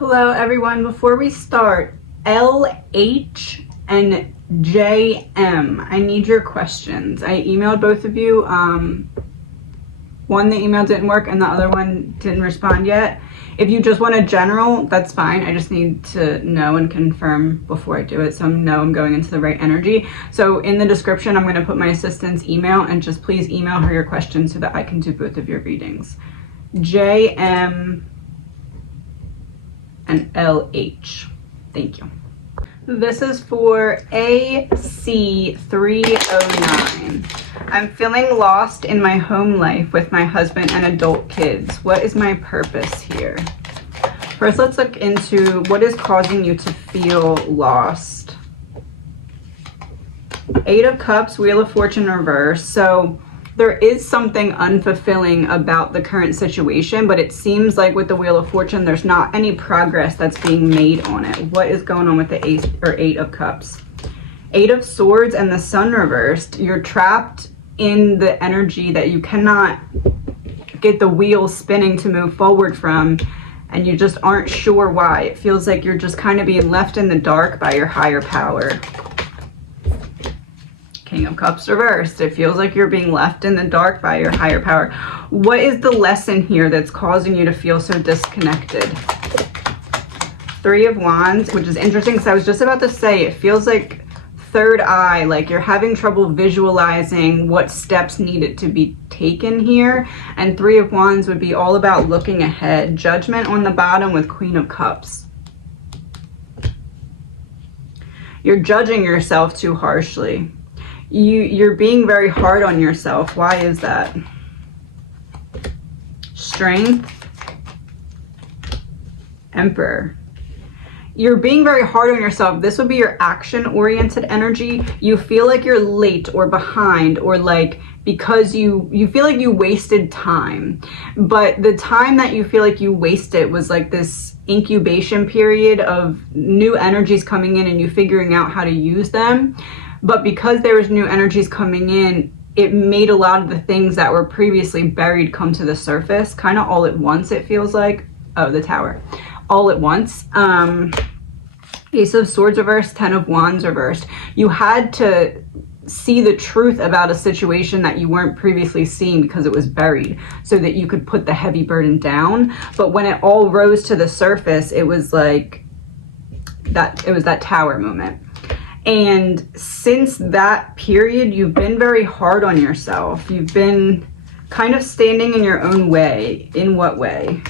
Hello everyone, before we start, LH and JM, I need your questions. I emailed both of you. One, the email didn't work and the other one didn't respond yet. If you just want a general, that's fine. I just need to know and confirm before I do it so I know I'm going into the right energy. So in the description, I'm gonna put my assistant's email, and just please email her your questions so that I can do both of your readings. JM and LH. Thank you. This is for AC309. I'm feeling lost in my home life with my husband and adult kids. What is my purpose here? First, let's look into what is causing you to feel lost. Eight of Cups, Wheel of Fortune reverse. So there is something unfulfilling about the current situation, but it seems like with the Wheel of Fortune, there's not any progress that's being made on it. What is going on with the Eight of Cups? Eight of Swords and the Sun reversed. You're trapped in the energy that you cannot get the wheel spinning to move forward from, and you just aren't sure why. It feels like you're just kind of being left in the dark by your higher power. King of Cups reversed. It feels like you're being left in the dark by your higher power. What is the lesson here that's causing you to feel so disconnected? Three of Wands, which is interesting because I was just about to say, it feels like third eye, like you're having trouble visualizing what steps needed to be taken here. And Three of Wands would be all about looking ahead. Judgment on the bottom with Queen of Cups. You're judging yourself too harshly. You're being very hard on yourself. Why is that? Strength. Emperor. You're being very hard on yourself. This would be your action-oriented energy. You feel like you're late or behind, or like because you feel like you wasted time. But the time that you feel like you wasted was like this incubation period of new energies coming in and you figuring out how to use them. But because there was new energies coming in, it made a lot of the things that were previously buried come to the surface, kind of all at once, it feels like. Oh, the Tower. All at once. Ace of Swords reversed, Ten of Wands reversed. You had to see the truth about a situation that you weren't previously seeing because it was buried, so that you could put the heavy burden down. But when it all rose to the surface, it was like that, it was that Tower moment. And since that period, you've been very hard on yourself. You've been kind of standing in your own way. In what way?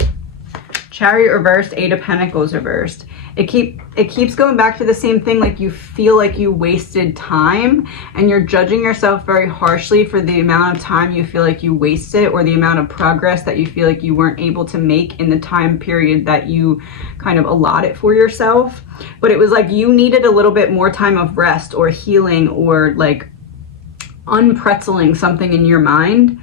Chariot reversed, Eight of Pentacles reversed. It keeps going back to the same thing, like you feel like you wasted time and you're judging yourself very harshly for the amount of time you feel like you wasted, or the amount of progress that you feel like you weren't able to make in the time period that you kind of allotted for yourself. But it was like you needed a little bit more time of rest or healing, or like unpretzeling something in your mind.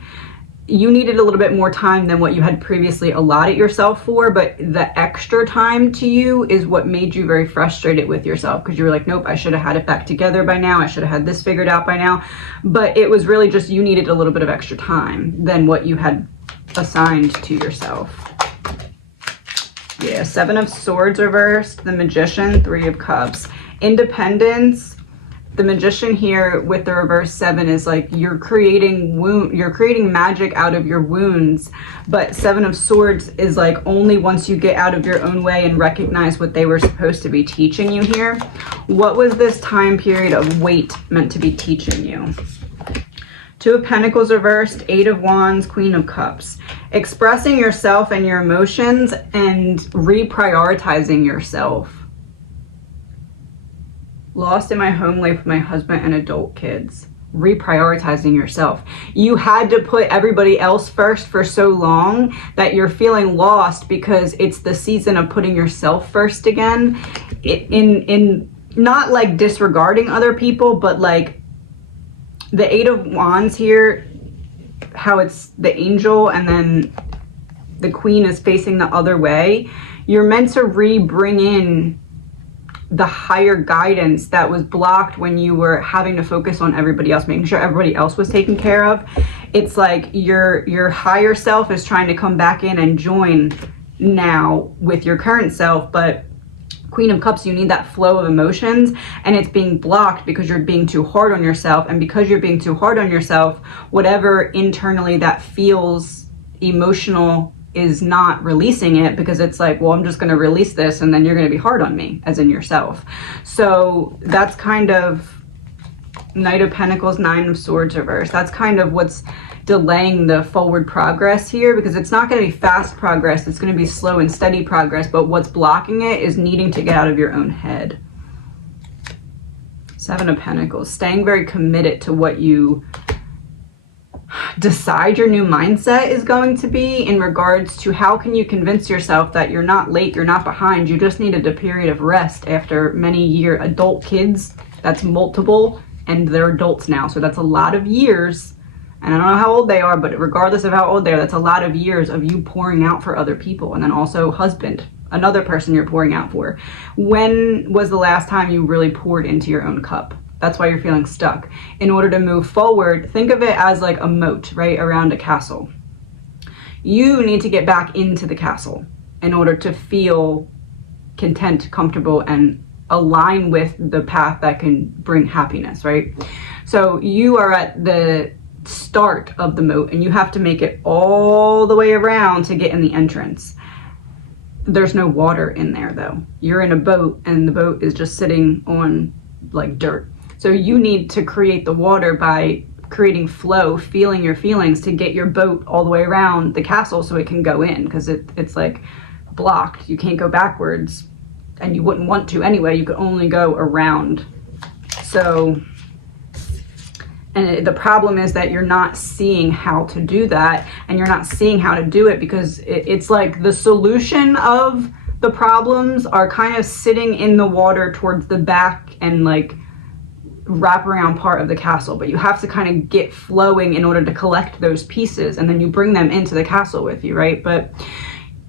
You needed a little bit more time than what you had previously allotted yourself for, but the extra time to you is what made you very frustrated with yourself, because you were like, nope, I should have had it back together by now. I should have had this figured out by now. But it was really just you needed a little bit of extra time than what you had assigned to yourself. Yeah, Seven of Swords reversed, the Magician, Three of Cups. Independence. The Magician here with the reverse seven is like you're creating magic out of your wounds. But Seven of Swords is like only once you get out of your own way and recognize what they were supposed to be teaching you here. What was this time period of wait meant to be teaching you? Two of Pentacles reversed, Eight of Wands, Queen of Cups. Expressing yourself and your emotions and reprioritizing yourself. Lost in my home life with my husband and adult kids. Reprioritizing yourself. You had to put everybody else first for so long that you're feeling lost, because it's the season of putting yourself first again. In not like disregarding other people, but like the Eight of Wands here, how it's the angel and then the queen is facing the other way. You're meant to bring in the higher guidance that was blocked when you were having to focus on everybody else, making sure everybody else was taken care of. It's like your higher self is trying to come back in and join now with your current self. But Queen of Cups, you need that flow of emotions, and it's being blocked because you're being too hard on yourself. And because you're being too hard on yourself, whatever internally that feels emotional is not releasing it, because it's like, well, I'm just going to release this and then you're going to be hard on me, as in yourself. So that's kind of Knight of Pentacles, Nine of Swords reverse. That's kind of what's delaying the forward progress here, because it's not going to be fast progress. It's going to be slow and steady progress. But what's blocking it is needing to get out of your own head. Seven of Pentacles, staying very committed to what you decide your new mindset is going to be in regards to how can you convince yourself that you're not late, you're not behind, you just needed a period of rest after many years. Adult kids, that's multiple, and they're adults now, so that's a lot of years. And I don't know how old they are, but regardless of how old they are, that's a lot of years of you pouring out for other people. And then also husband, another person you're pouring out for. When was the last time you really poured into your own cup? That's why you're feeling stuck. In order to move forward, think of it as like a moat, right, around a castle. You need to get back into the castle in order to feel content, comfortable, and align with the path that can bring happiness, right? So you are at the start of the moat and you have to make it all the way around to get in the entrance. There's no water in there though. You're in a boat and the boat is just sitting on like dirt. So you need to create the water by creating flow, feeling your feelings, to get your boat all the way around the castle so it can go in, because it's like blocked. You can't go backwards, and you wouldn't want to anyway. You could only go around. So, and the problem is that you're not seeing how to do that, and you're not seeing how to do it because it's like the solution of the problems are kind of sitting in the water towards the back and like wraparound part of the castle, but you have to kind of get flowing in order to collect those pieces, and then you bring them into the castle with you, right? But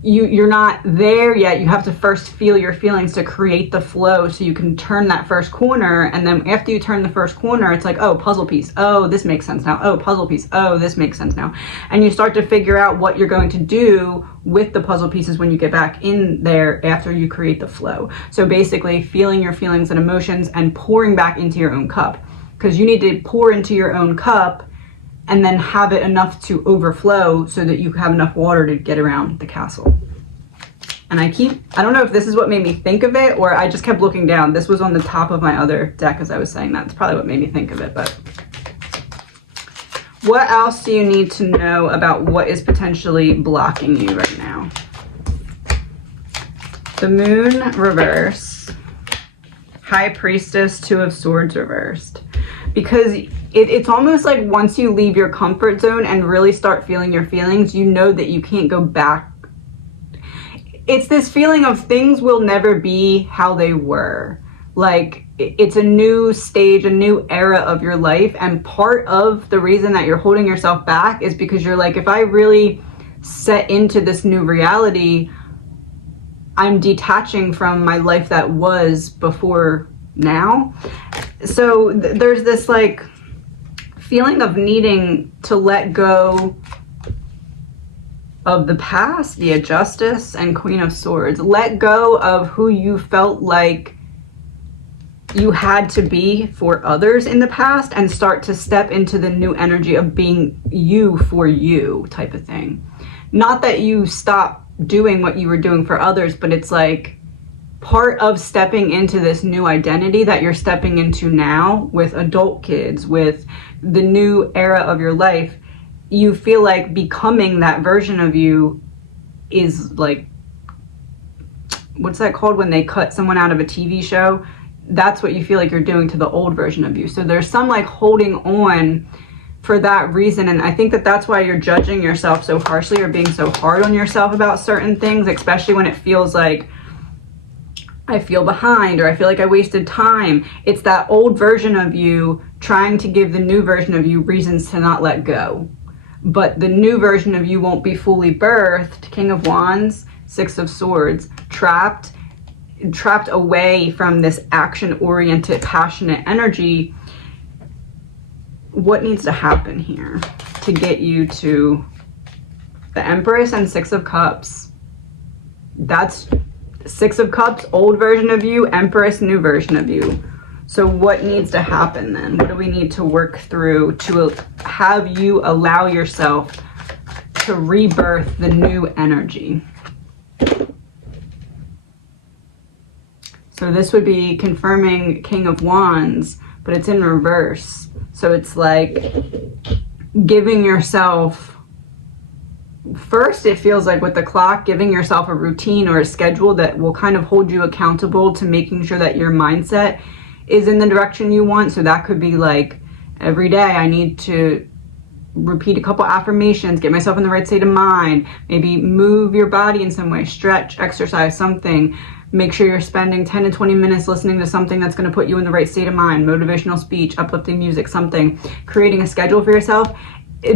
you're not there yet. You have to first feel your feelings to create the flow so you can turn that first corner. And then after you turn the first corner, it's like, oh, puzzle piece. Oh, this makes sense now. Oh, puzzle piece. Oh, this makes sense now. And you start to figure out what you're going to do with the puzzle pieces when you get back in there after you create the flow. So basically feeling your feelings and emotions and pouring back into your own cup, because you need to pour into your own cup and then have it enough to overflow so that you have enough water to get around the castle. And I don't know if this is what made me think of it or I just kept looking down. This was on the top of my other deck as I was saying that. That's probably what made me think of it. But what else do you need to know about what is potentially blocking you right now? The Moon reverse, High Priestess, Two of Swords reversed. Because it's almost like once you leave your comfort zone and really start feeling your feelings, you know that you can't go back. It's this feeling of things will never be how they were. Like, it's a new stage, a new era of your life. And part of the reason that you're holding yourself back is because you're like, if I really set into this new reality, I'm detaching from my life that was before now. So there's this like feeling of needing to let go of the past, the Justice and Queen of Swords. Let go of who you felt like you had to be for others in the past and start to step into the new energy of being you for you type of thing. Not that you stop doing what you were doing for others, but it's like part of stepping into this new identity that you're stepping into now with adult kids, with the new era of your life. You feel like becoming that version of you is like, what's that called when they cut someone out of a TV show? That's what you feel like you're doing to the old version of you. So there's some like holding on for that reason. And I think that that's why you're judging yourself so harshly or being so hard on yourself about certain things, especially when it feels like I feel behind or I feel like I wasted time. It's that old version of you trying to give the new version of you reasons to not let go. But the new version of you won't be fully birthed. King of Wands, Six of Swords, trapped away from this action-oriented, passionate energy. What needs to happen here to get you to the Empress and Six of Cups? That's Six of Cups, old version of you, Empress, new version of you. So what needs to happen then? What do we need to work through to have you allow yourself to rebirth the new energy? So this would be confirming King of Wands, but it's in reverse. So it's like giving yourself, first it feels like with the clock, giving yourself a routine or a schedule that will kind of hold you accountable to making sure that your mindset is in the direction you want. So that could be like, every day I need to repeat a couple affirmations, get myself in the right state of mind, maybe move your body in some way, stretch, exercise, something. Make sure you're spending 10 to 20 minutes listening to something that's going to put you in the right state of mind, motivational speech, uplifting music, something, creating a schedule for yourself.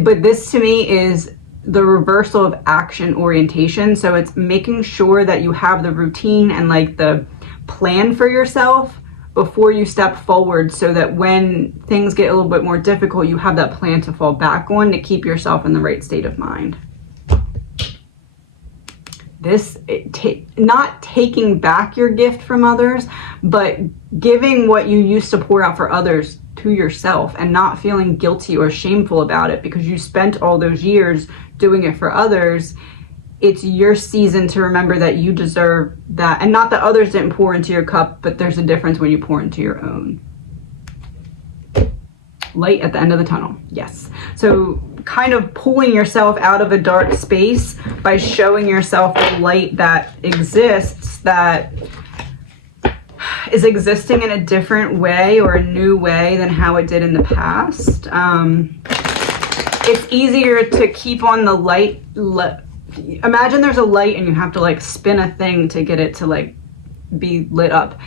But this to me is the reversal of action orientation. So it's making sure that you have the routine and like the plan for yourself before you step forward, so that when things get a little bit more difficult, you have that plan to fall back on to keep yourself in the right state of mind. This, not taking back your gift from others, but giving what you used to pour out for others to yourself, and not feeling guilty or shameful about it because you spent all those years doing it for others. It's your season to remember that you deserve that. And not that others didn't pour into your cup, but there's a difference when you pour into your own. Light at the end of the tunnel. Yes. So kind of pulling yourself out of a dark space by showing yourself the light that exists, that is existing in a different way or a new way than how it did in the past. It's easier to keep on the light. Imagine there's a light and you have to like spin a thing to get it to like be lit up.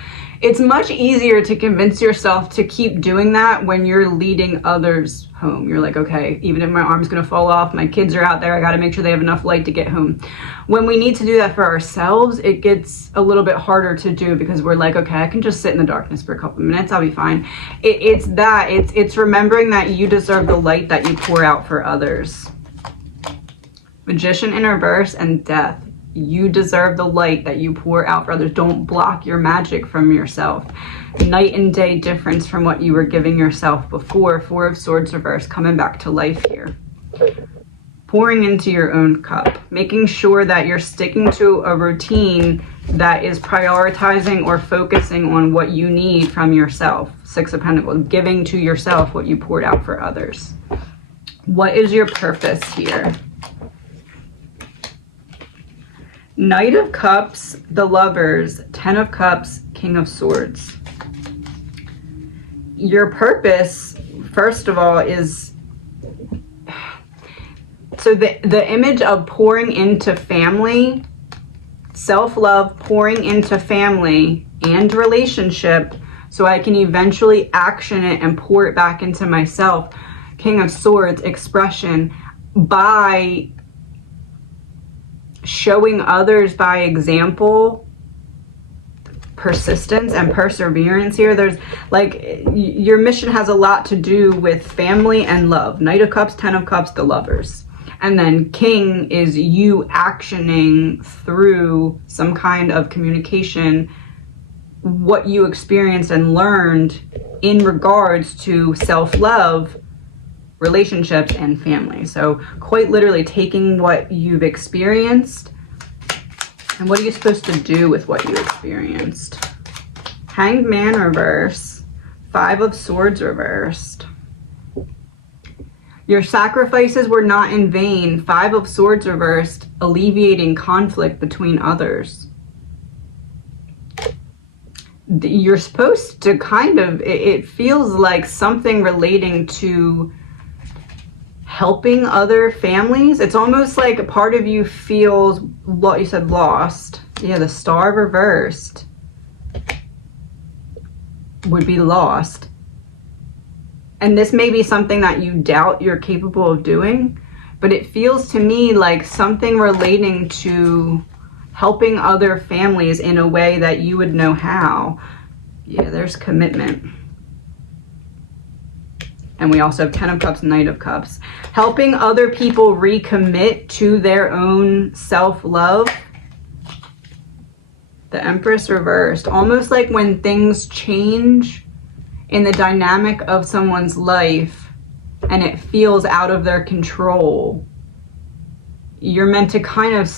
It's much easier to convince yourself to keep doing that when you're leading others home. You're like, okay, even if my arm's gonna fall off, my kids are out there, I gotta make sure they have enough light to get home. When we need to do that for ourselves, it gets a little bit harder to do because we're like, okay, I can just sit in the darkness for a couple of minutes, I'll be fine. It's remembering that you deserve the light that you pour out for others. Magician in reverse and Death. You deserve the light that you pour out for others. Don't block your magic from yourself. Night and day difference from what you were giving yourself before. Four of Swords reverse, coming back to life here. Pouring into your own cup. Making sure that you're sticking to a routine that is prioritizing or focusing on what you need from yourself. Six of Pentacles. Giving to yourself what you poured out for others. What is your purpose here? Knight of Cups, the Lovers, Ten of Cups, King of Swords. Your purpose, first of all, is, so the image of pouring into family, self-love, pouring into family and relationship so I can eventually action it and pour it back into myself. King of Swords, expression by showing others by example, persistence and perseverance here. There's like, your mission has a lot to do with family and love. Knight of Cups, Ten of Cups, the Lovers. And then King is you actioning through some kind of communication what you experienced and learned in regards to self-love, relationships, and family. So quite literally taking what you've experienced and what are you supposed to do with what you experienced. Hanged Man reverse, Five of Swords reversed. Your sacrifices were not in vain. Five of Swords reversed, alleviating conflict between others. You're supposed to kind of, it feels like something relating to helping other families. It's almost like a part of you feels, what you said, lost. Yeah, the Star reversed would be lost. And this may be something that you doubt you're capable of doing, but it feels to me like something relating to helping other families in a way that you would know how. Yeah, there's commitment. And we also have Ten of Cups, Knight of Cups. Helping other people recommit to their own self-love The Empress reversed. Almost like when things change in the dynamic of someone's life and it feels out of their control, you're meant to kind of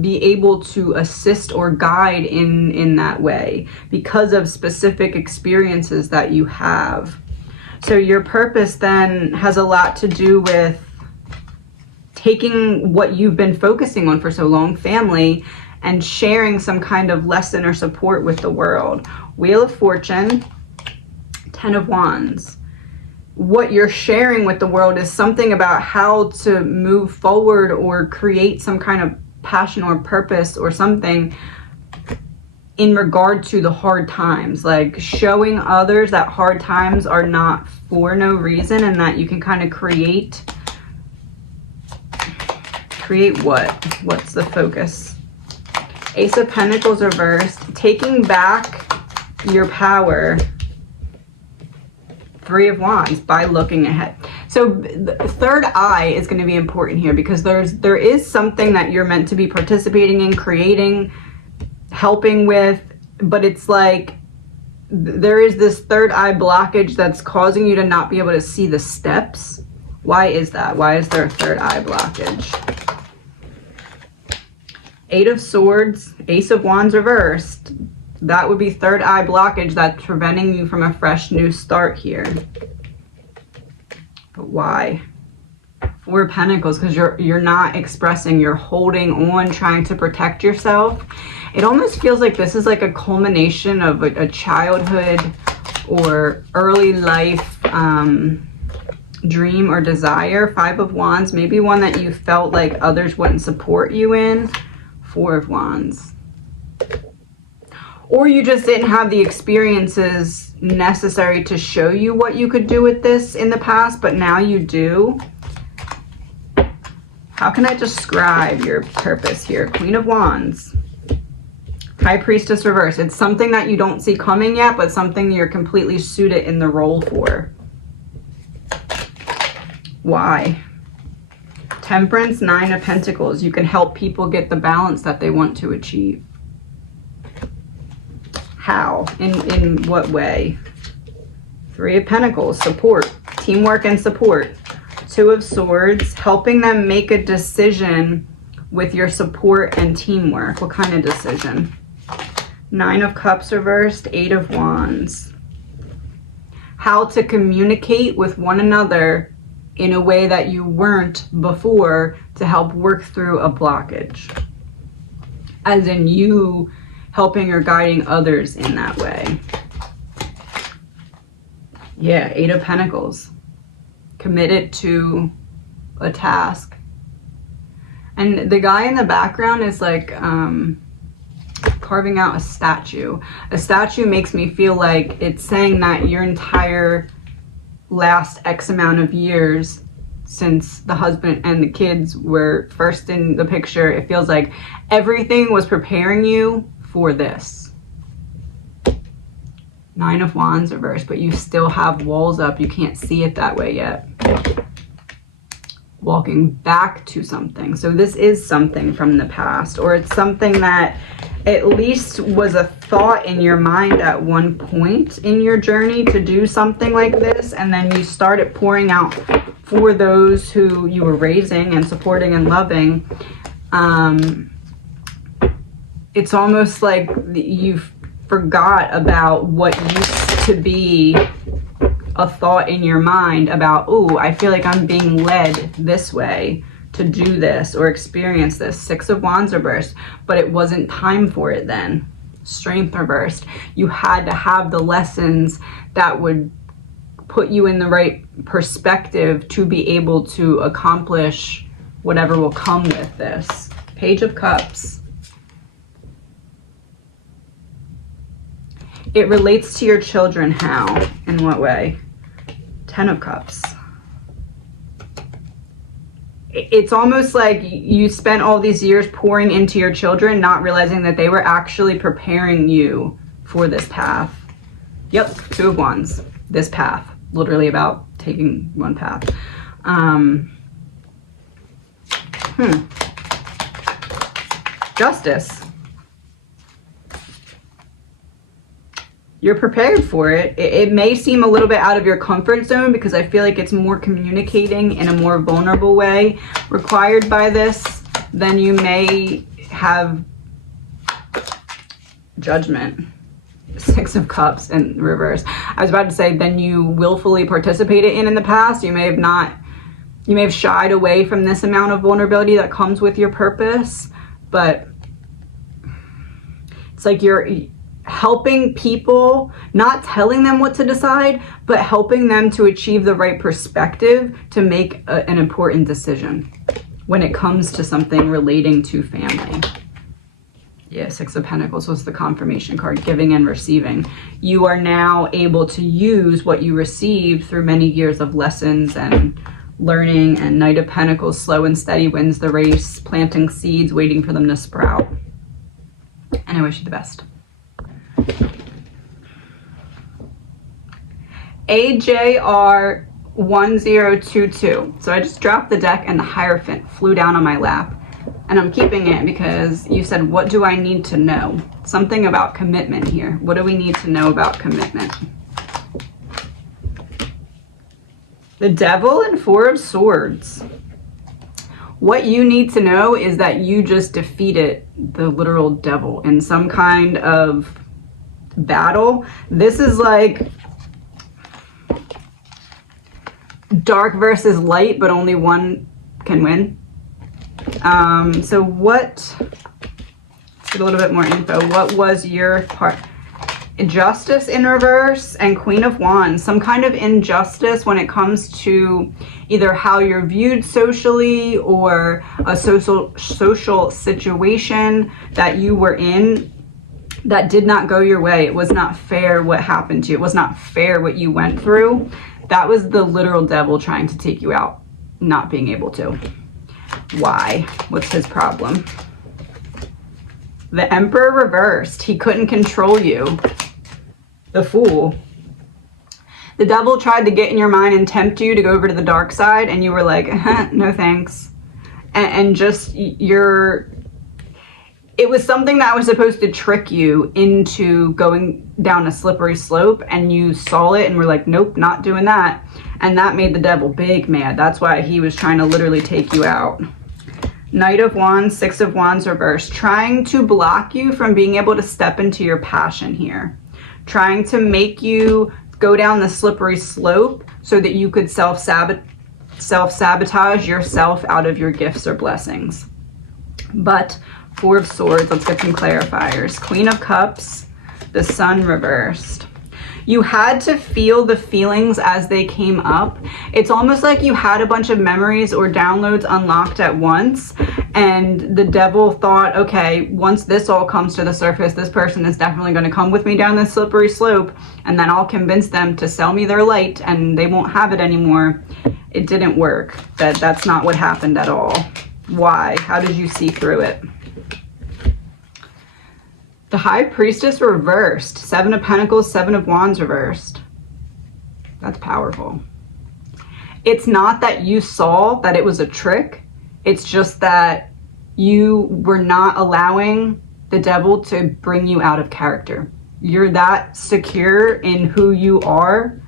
be able to assist or guide in that way because of specific experiences that you have. So your purpose then has a lot to do with taking what you've been focusing on for so long, family, and sharing some kind of lesson or support with the world. Wheel of Fortune, 10 of Wands. What you're sharing with the world is something about how to move forward or create some kind of passion or purpose or something in regard to the hard times, like showing others that hard times are not for no reason, and that you can kind of create what's the focus? Ace of Pentacles reversed, taking back your power. 3 of Wands, by looking ahead. So the third eye is going to be important here, because there is something that you're meant to be participating in, creating, helping with, but it's like there is this third eye blockage that's causing you to not be able to see the steps. Why is that? Why is there a third eye blockage? 8 of Swords, Ace of Wands reversed. That would be third eye blockage that's preventing you from a fresh new start here. But why? 4 of Pentacles, because you're not expressing, you're holding on, trying to protect yourself. It almost feels like this is like a culmination of a childhood or early life dream or desire. 5 of Wands, maybe one that you felt like others wouldn't support you in. 4 of Wands. Or you just didn't have the experiences necessary to show you what you could do with this in the past, but now you do. How can I describe your purpose here? Queen of Wands. High Priestess reverse. It's something that you don't see coming yet, but something you're completely suited in the role for. Why? Temperance, 9 of Pentacles. You can help people get the balance that they want to achieve. How? In what way? 3 of Pentacles, support, teamwork and support. 2 of Swords, helping them make a decision with your support and teamwork. What kind of decision? 9 of Cups reversed, 8 of Wands. How to communicate with one another in a way that you weren't before to help work through a blockage. As in you helping or guiding others in that way. Yeah, 8 of Pentacles. Committed to a task. And the guy in the background is like carving out a statue. A statue makes me feel like it's saying that your entire last X amount of years since the husband and the kids were first in the picture, it feels like everything was preparing you for this. 9 of Wands reversed, but you still have walls up. You can't see it that way yet. Walking back to something. So this is something from the past, or it's something that at least was a thought in your mind at one point in your journey to do something like this, and then you started pouring out for those who you were raising and supporting and loving. It's almost like you forgot about what used to be a thought in your mind about, oh, I feel like I'm being led this way to do this or experience this. 6 of Wands reversed, but it wasn't time for it then. Strength reversed. You had to have the lessons that would put you in the right perspective to be able to accomplish whatever will come with this. Page of Cups. It relates to your children. How? In what way? 10 of Cups. It's almost like you spent all these years pouring into your children, not realizing that they were actually preparing you for this path. Yep, 2 of Wands. This path. Literally about taking one path. Justice. You're prepared for it. It may seem a little bit out of your comfort zone because I feel like it's more communicating in a more vulnerable way required by this than you may have judgment. Six of Cups in reverse. I was about to say then you willfully participated in the past. You may have shied away from this amount of vulnerability that comes with your purpose, but it's like you're helping people, not telling them what to decide, but helping them to achieve the right perspective to make an important decision when it comes to something relating to family. Yeah, Six of Pentacles was the confirmation card, giving and receiving. You are now able to use what you received through many years of lessons and learning, and Knight of Pentacles, slow and steady wins the race, planting seeds, waiting for them to sprout. And I wish you the best. AJR 1022. So I just dropped the deck and the Hierophant flew down on my lap. And I'm keeping it because you said, what do I need to know? Something about commitment here. What do we need to know about commitment? The Devil and Four of Swords. What you need to know is that you just defeated the literal devil in some kind of battle. This is like dark versus light, but only one can win. So what, let's get a little bit more info. What was your part? Justice in reverse and Queen of Wands. Some kind of injustice when it comes to either how you're viewed socially or a social situation that you were in that did not go your way. It was not fair what happened to you. It was not fair what you went through. That was the literal devil trying to take you out, not being able to. Why? What's his problem? The Emperor reversed. He couldn't control you. The Fool. The devil tried to get in your mind and tempt you to go over to the dark side, and you were like, no thanks. And just it was something that was supposed to trick you into going down a slippery slope, and you saw it and were like, nope, not doing that. And that made the devil big mad. That's why he was trying to literally take you out. Knight of Wands, Six of Wands reversed. Trying to block you from being able to step into your passion here. Trying to make you go down the slippery slope so that you could self-sabotage yourself out of your gifts or blessings. But Four of Swords, let's get some clarifiers. Queen of Cups, the Sun reversed. You had to feel the feelings as they came up. It's almost like you had a bunch of memories or downloads unlocked at once, and the devil thought, okay, once this all comes to the surface, this person is definitely going to come with me down this slippery slope, and then I'll convince them to sell me their light and they won't have it anymore. It didn't work. That's not what happened at all. Why? How did you see through it? The High Priestess reversed. Seven of Pentacles, Seven of Wands reversed. That's powerful. It's not that you saw that it was a trick. It's just that you were not allowing the devil to bring you out of character. You're that secure in who you are.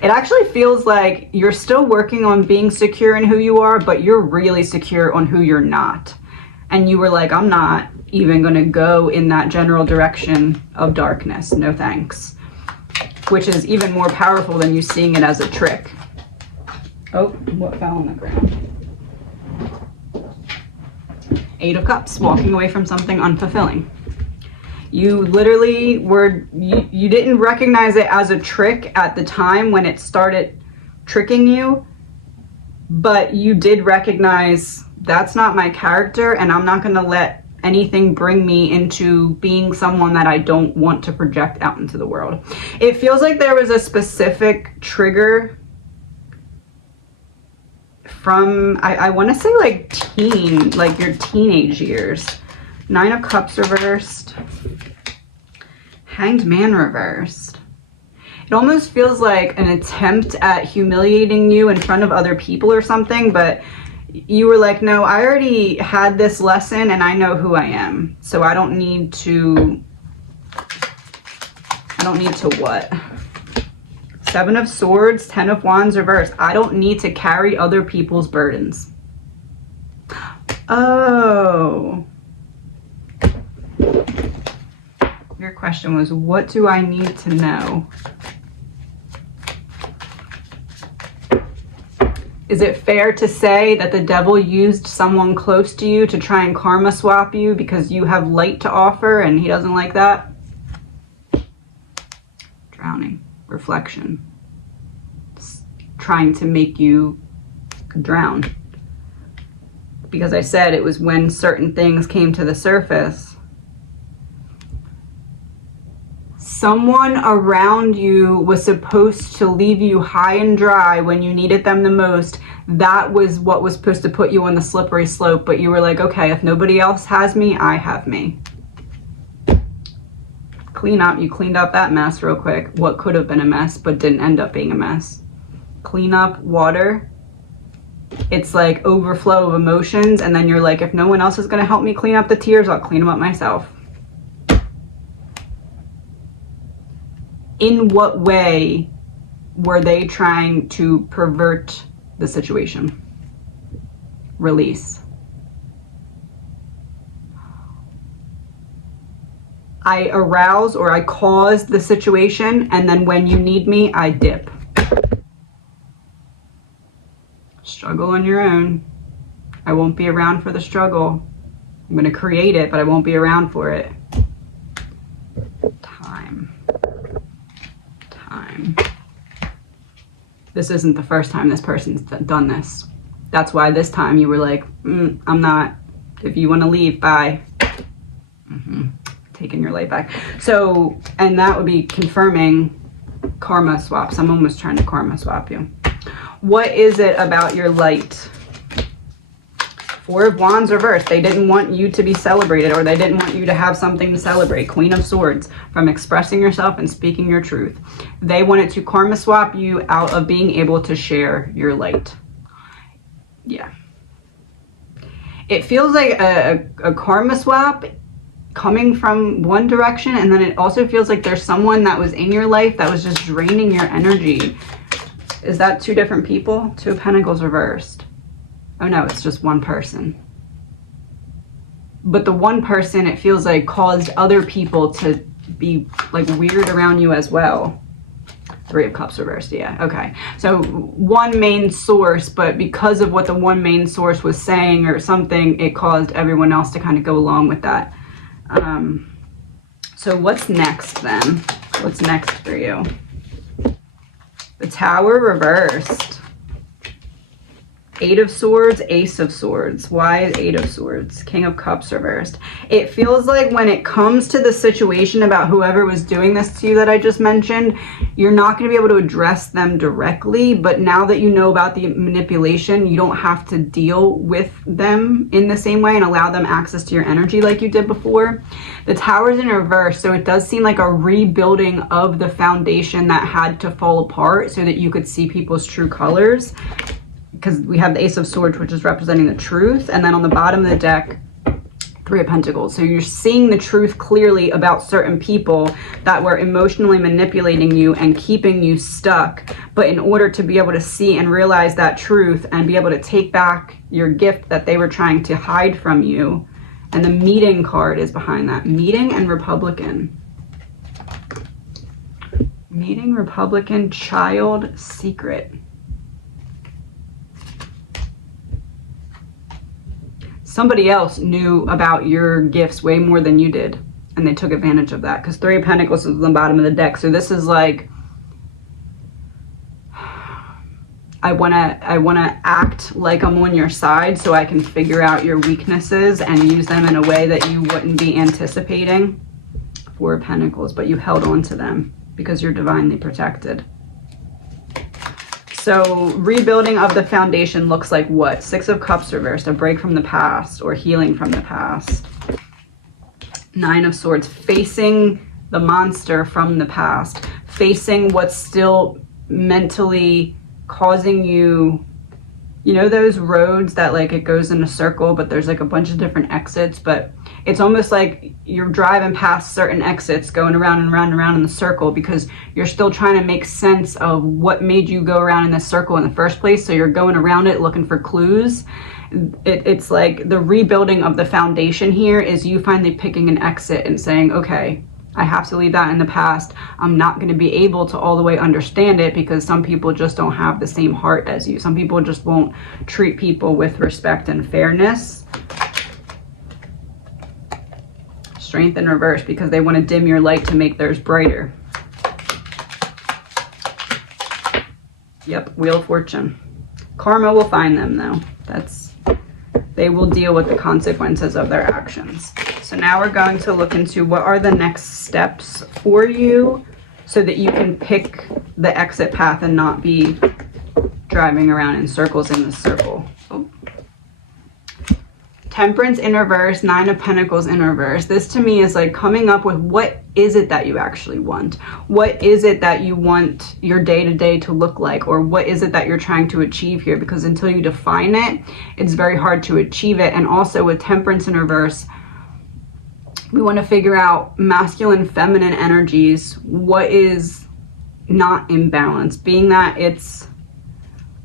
It actually feels like you're still working on being secure in who you are, but you're really secure on who you're not. And you were like, I'm not even going to go in that general direction of darkness. No thanks. Which is even more powerful than you seeing it as a trick. Oh, what fell on the ground? Eight of Cups, walking away from something unfulfilling. You literally you didn't recognize it as a trick at the time when it started tricking you, but you did recognize that's not my character, and I'm not going to let anything bring me into being someone that I don't want to project out into the world. It feels like there was a specific trigger from, I want to say like your teenage years. Nine of Cups reversed. Hanged Man reversed. It almost feels like an attempt at humiliating you in front of other people or something, but you were like, no, I already had this lesson and I know who I am. So I don't need to I don't need to what? 7 of Swords, 10 of Wands reversed. I don't need to carry other people's burdens. Oh. Your question was, what do I need to know? Is it fair to say that the devil used someone close to you to try and karma swap you because you have light to offer and he doesn't like that? Drowning. Reflection. It's trying to make you drown. Because I said it was when certain things came to the surface. Someone around you was supposed to leave you high and dry when you needed them the most. That was what was supposed to put you on the slippery slope, but you were like, okay, if nobody else has me, I have me. Clean up. You cleaned up that mess real quick. What could have been a mess, but didn't end up being a mess. Clean up, water. It's like overflow of emotions, and then you're like, if no one else is going to help me clean up the tears, I'll clean them up myself. In what way were they trying to pervert the situation? Release. I arouse or I cause the situation, and then when you need me, I dip. Struggle on your own. I won't be around for the struggle. I'm going to create it, but I won't be around for it. Time. This isn't the first time this person's done this. That's why this time you were like, I'm not. If you want to leave, bye. Taking your light back. So, and that would be confirming karma swap. Someone was trying to karma swap you. What is it about your light? 4 of Wands reversed. They didn't want you to be celebrated, or they didn't want you to have something to celebrate. Queen of Swords, from expressing yourself and speaking your truth. They wanted to karma swap you out of being able to share your light. Yeah. It feels like a karma swap coming from one direction, and then it also feels like there's someone that was in your life that was just draining your energy. Is that 2 different people? 2 of Pentacles reversed. Oh no, it's just one person. But the one person, it feels like, caused other people to be like weird around you as well. 3 of Cups reversed, yeah, okay. So one main source, but because of what the one main source was saying or something, it caused everyone else to kind of go along with that. So what's next then? What's next for you? The Tower reversed. 8 of Swords, Ace of Swords. Why 8 of Swords? King of Cups reversed. It feels like when it comes to the situation about whoever was doing this to you that I just mentioned, you're not going to be able to address them directly, but now that you know about the manipulation, you don't have to deal with them in the same way and allow them access to your energy like you did before. The Tower's in reverse, so it does seem like a rebuilding of the foundation that had to fall apart so that you could see people's true colors. Because we have the Ace of Swords, which is representing the truth, and then on the bottom of the deck, 3 of Pentacles. So you're seeing the truth clearly about certain people that were emotionally manipulating you and keeping you stuck. But in order to be able to see and realize that truth and be able to take back your gift that they were trying to hide from you, and the Meeting card is behind that. Meeting and Republican. Meeting, Republican, Child, Secret. Somebody else knew about your gifts way more than you did, and they took advantage of that, because 3 of Pentacles is on the bottom of the deck. So this is like, I want to act like I'm on your side so I can figure out your weaknesses and use them in a way that you wouldn't be anticipating. 4 of Pentacles, but you held on to them because you're divinely protected. So rebuilding of the foundation looks like what? 6 of Cups reversed, a break from the past or healing from the past. 9 of Swords, facing the monster from the past, facing what's still mentally causing you, you know, those roads that like it goes in a circle, but there's like a bunch of different exits, but it's almost like you're driving past certain exits, going around and around and around in the circle, because you're still trying to make sense of what made you go around in this circle in the first place. So you're going around it looking for clues. It's like the rebuilding of the foundation here is you finally picking an exit and saying, okay, I have to leave that in the past. I'm not going to be able to all the way understand it, because some people just don't have the same heart as you. Some people just won't treat people with respect and fairness. Strength in reverse, because they want to dim your light to make theirs brighter. Yep, Wheel of Fortune. Karma will find them though. They will deal with the consequences of their actions. So now we're going to look into what are the next steps for you so that you can pick the exit path and not be driving around in circles in this circle. Oh. Temperance in reverse, Nine of Pentacles in reverse. This to me is like coming up with what is it that you actually want? What is it that you want your day-to-day to look like? Or what is it that you're trying to achieve here? Because until you define it, it's very hard to achieve it. And also with Temperance in reverse, we want to figure out masculine, feminine energies. What is not in balance? Being that it's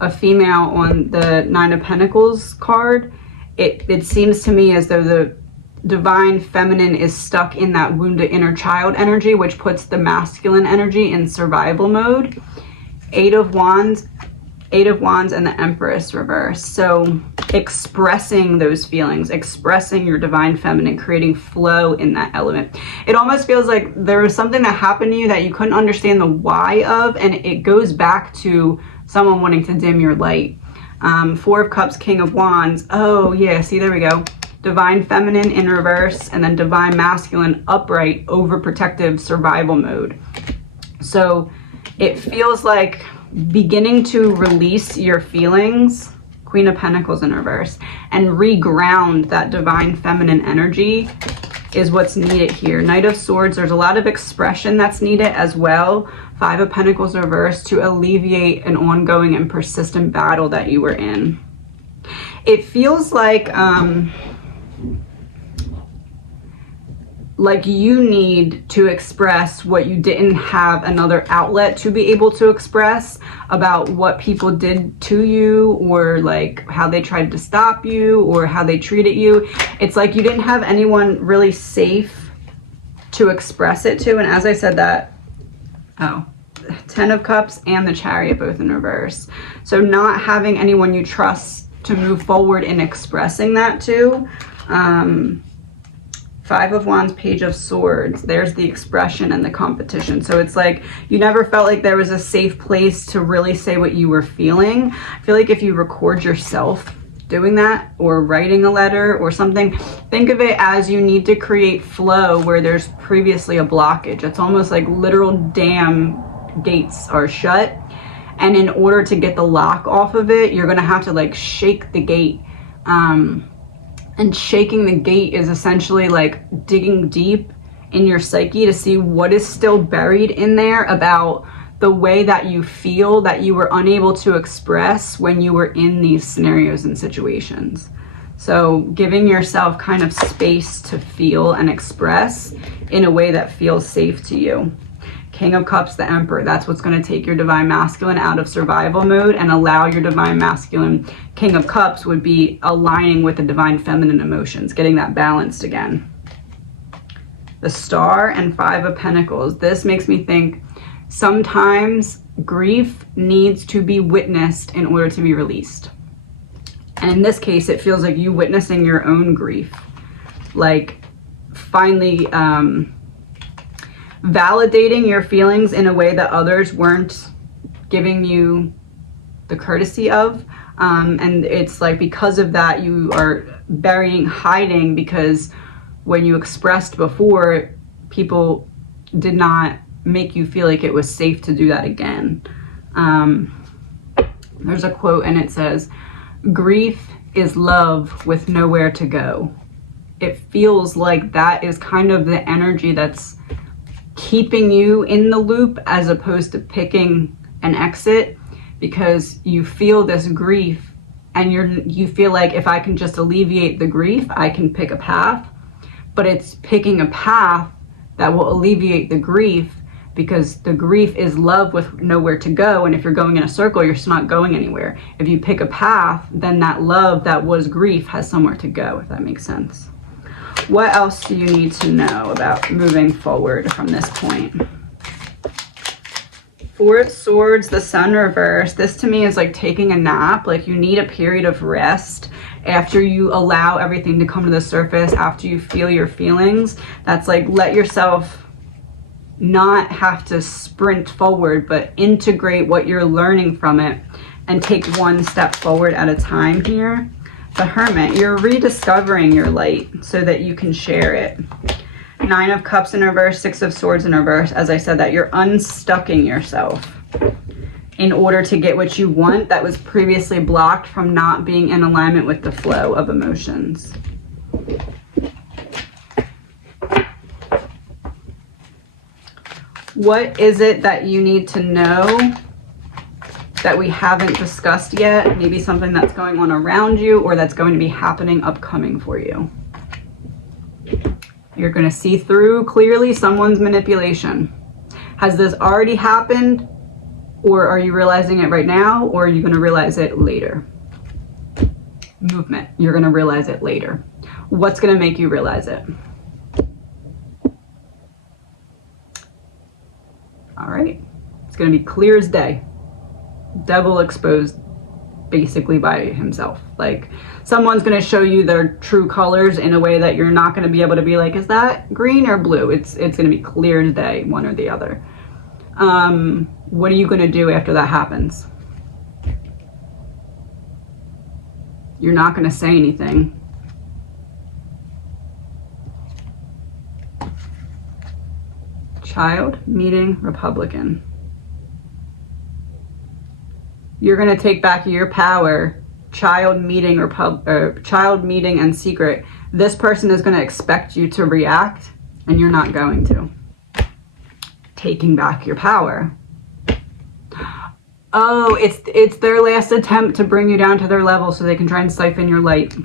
a female on the Nine of Pentacles card, it seems to me as though the divine feminine is stuck in that wounded inner child energy, which puts the masculine energy in survival mode. Eight of Wands and the Empress reverse. So expressing those feelings, expressing your divine feminine, creating flow in that element. It almost feels like there was something that happened to you that you couldn't understand the why of, and it goes back to someone wanting to dim your light. Four of Cups, King of Wands. Oh yeah, see, there we go. Divine feminine in reverse, and then divine masculine upright, overprotective survival mode. So it feels like beginning to release your feelings, Queen of Pentacles in reverse, and reground that divine feminine energy is what's needed here. Knight of Swords, there's a lot of expression that's needed as well. Five of Pentacles reverse, to alleviate an ongoing and persistent battle that you were in. It feels like you need to express what you didn't have another outlet to be able to express, about what people did to you, or like how they tried to stop you, or how they treated you. It's like you didn't have anyone really safe to express it to. And as I said that, oh, 10 of Cups and the Chariot both in reverse. So not having anyone you trust to move forward in expressing that to. Five of Wands, Page of Swords. There's the expression and the competition. So it's like you never felt like there was a safe place to really say what you were feeling. I feel like if you record yourself doing that, or writing a letter or something, think of it as you need to create flow where there's previously a blockage. It's almost like literal dam gates are shut, and in order to get the lock off of it, you're gonna have to like shake the gate. And shaking the gate is essentially like digging deep in your psyche to see what is still buried in there about the way that you feel that you were unable to express when you were in these scenarios and situations. So giving yourself kind of space to feel and express in a way that feels safe to you. King of Cups, the Emperor. That's what's going to take your divine masculine out of survival mode and allow your divine masculine. King of Cups would be aligning with the divine feminine emotions, getting that balanced again. The Star and Five of Pentacles. This makes me think sometimes grief needs to be witnessed in order to be released. And in this case, it feels like you witnessing your own grief. Like finally validating your feelings in a way that others weren't giving you the courtesy of. And it's like because of that, you are hiding, because when you expressed before, people did not make you feel like it was safe to do that again. There's a quote and it says, "Grief is love with nowhere to go." It feels like that is kind of the energy that's keeping you in the loop as opposed to picking an exit, because you feel this grief and you feel like if I can just alleviate the grief, I can pick a path. but it's picking a path that will alleviate the grief, because the grief is love with nowhere to go. And if you're going in a circle, you're not going anywhere. If you pick a path, then that love that was grief has somewhere to go, if that makes sense. What else do you need to know about moving forward from this point? Four of Swords, the Sun reverse. This to me is like taking a nap. Like you need a period of rest after you allow everything to come to the surface, after you feel your feelings. That's like, let yourself not have to sprint forward, but integrate what you're learning from it and take one step forward at a time here. The Hermit, you're rediscovering your light so that you can share it. Nine of Cups in reverse, Six of Swords in reverse. As I said, that you're unstucking yourself in order to get what you want that was previously blocked from not being in alignment with the flow of emotions. What is it that you need to know that we haven't discussed yet? Maybe something that's going on around you or that's going to be happening upcoming for you. You're going to see through clearly someone's manipulation. Has this already happened, or are you realizing it right now, or are you going to realize it later? Movement. You're going to realize it later. What's going to make you realize it? All right. It's going to be clear as day. Devil exposed basically by himself. Like someone's going to show you their true colors in a way that you're not going to be able to be like, is that green or blue? It's going to be clear as day, one or the other. What are you going to do after that happens? You're not going to say anything. Child meeting Republican. You're going to take back your power. Child meeting child meeting and secret. This person is going to expect you to react, and you're not going to. Taking back your power. Oh, it's their last attempt to bring you down to their level so they can try and siphon your light.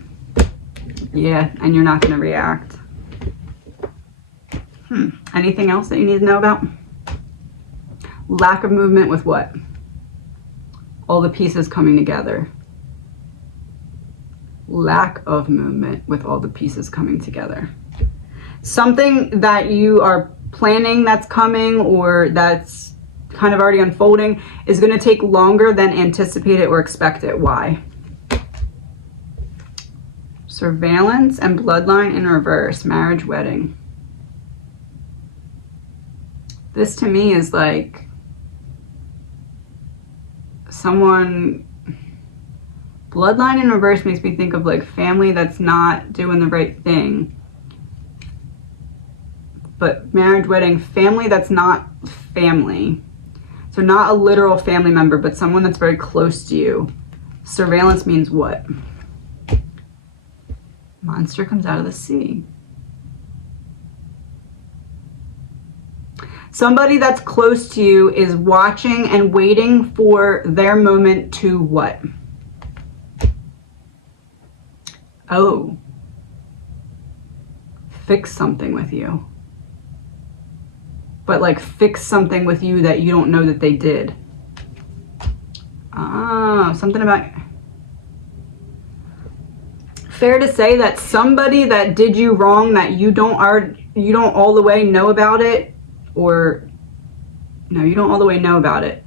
Yeah, and you're not going to react. Anything else that you need to know about? Lack of movement with what? All the pieces coming together. Lack of movement with all the pieces coming together. Something that you are planning that's coming or that's kind of already unfolding is going to take longer than anticipated or expected. Why? Surveillance and bloodline in reverse. Marriage, wedding. This to me is like someone, bloodline in reverse makes me think of like family that's not doing the right thing. But marriage, wedding, family that's not family. So not a literal family member, but someone that's very close to you. Surveillance means what? Monster comes out of the sea. Somebody that's close to you is watching and waiting for their moment to what? Oh. Fix something with you. But like fix something with you that you don't know that they did. Ah, something about... Fair to say that somebody that did you wrong that you don't all the way know about it, or no, you don't all the way know about it.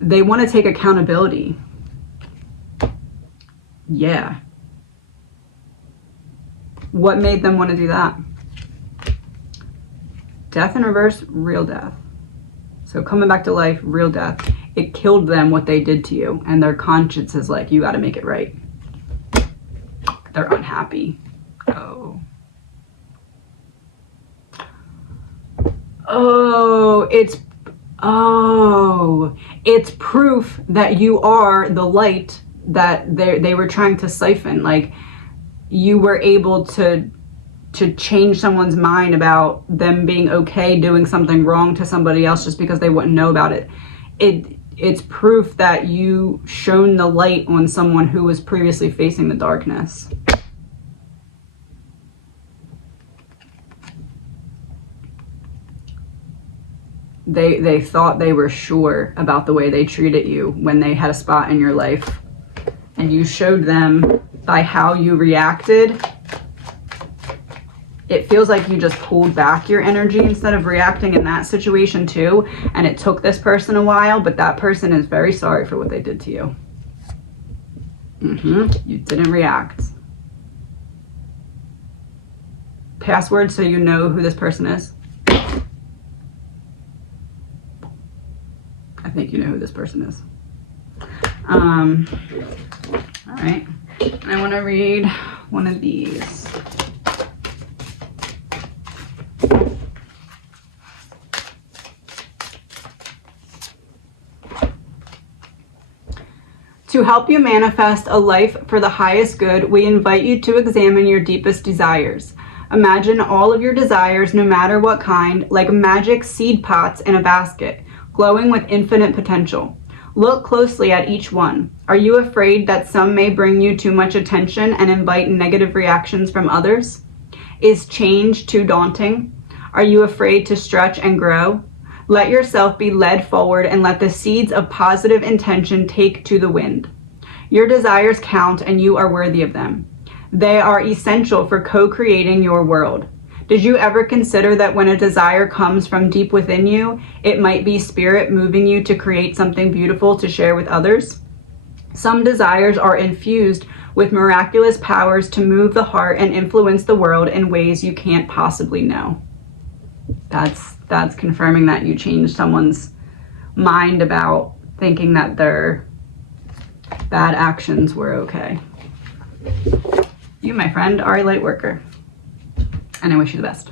They want to take accountability. Yeah. What made them want to do that? Death in reverse, real death. So coming back to life, real death. It killed them what they did to you, and their conscience is like, you got to make it right. They're unhappy. Oh, it's proof that you are the light that they were trying to siphon. Like you were able to change someone's mind about them being okay doing something wrong to somebody else just because they wouldn't know about it. It's proof that you shone the light on someone who was previously facing the darkness. They thought they were sure about the way they treated you when they had a spot in your life. And you showed them by how you reacted. It feels like you just pulled back your energy instead of reacting in that situation too. And it took this person a while, but that person is very sorry for what they did to you. You didn't react. Password so you know who this person is. I think you know who this person is. All right. I want to read one of these. To help you manifest a life for the highest good, we invite you to examine your deepest desires. Imagine all of your desires, no matter what kind, like magic seed pots in a basket, glowing with infinite potential. Look closely at each one. Are you afraid that some may bring you too much attention and invite negative reactions from others? Is change too daunting? Are you afraid to stretch and grow? Let yourself be led forward and let the seeds of positive intention take to the wind. Your desires count and you are worthy of them. They are essential for co-creating your world. Did you ever consider that when a desire comes from deep within you, it might be spirit moving you to create something beautiful to share with others? Some desires are infused with miraculous powers to move the heart and influence the world in ways you can't possibly know. That's confirming that you changed someone's mind about thinking that their bad actions were okay. You, my friend, are a light worker, and I wish you the best.